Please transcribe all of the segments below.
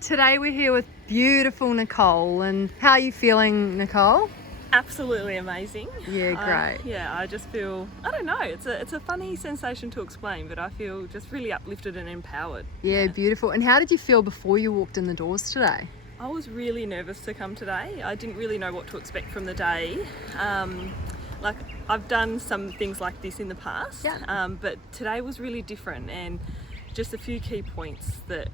Today we're here with beautiful Nicole, and how are you feeling, Nicole? Absolutely amazing. Yeah, great. I just feel, I don't know, it's a funny sensation to explain, but I feel just really uplifted and empowered. Yeah, beautiful. And how did you feel before you walked in the doors today? I was really nervous to come today. I didn't really know what to expect from the day. I've done some things like this in the past, but today was really different, and just a few key points that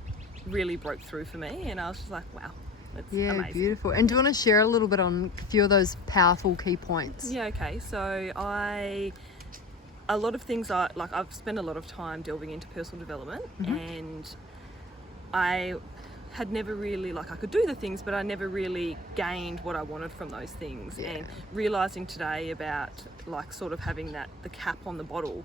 really broke through for me, and I was just like, wow, it's amazing. Beautiful. And do you want to share a little bit on a few of those powerful key points? Yeah, okay. So a lot of things I've spent a lot of time delving into personal development, and I had never really, I could do the things, but I never really gained what I wanted from those things. And realizing today about sort of having the cap on the bottle,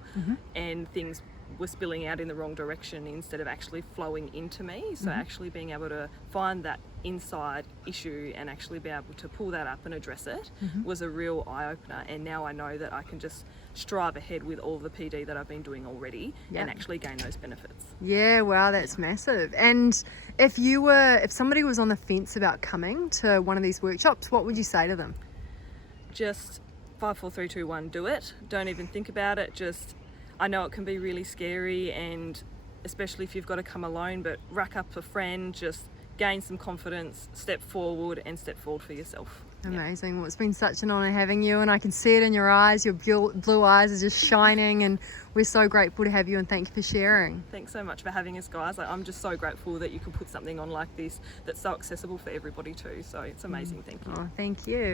and things were spilling out in the wrong direction instead of actually flowing into me. So actually being able to find that inside issue and actually be able to pull that up and address it was a real eye-opener. And now I know that I can just strive ahead with all the PD that I've been doing already and actually gain those benefits. Yeah, wow, that's massive. And if somebody was on the fence about coming to one of these workshops, what would you say to them? Just 5, 4, 3, 2, 1, do it. Don't even think about it. I know it can be really scary, and especially if you've got to come alone, but rack up a friend, just gain some confidence, step forward for yourself. Amazing. Well, it's been such an honour having you, and I can see it in your eyes. Your blue eyes are just shining, and we're so grateful to have you, and thank you for sharing. Thanks so much for having us, guys. I'm just so grateful that you could put something on like this that's so accessible for everybody too. So it's amazing. Thank you. Oh, thank you.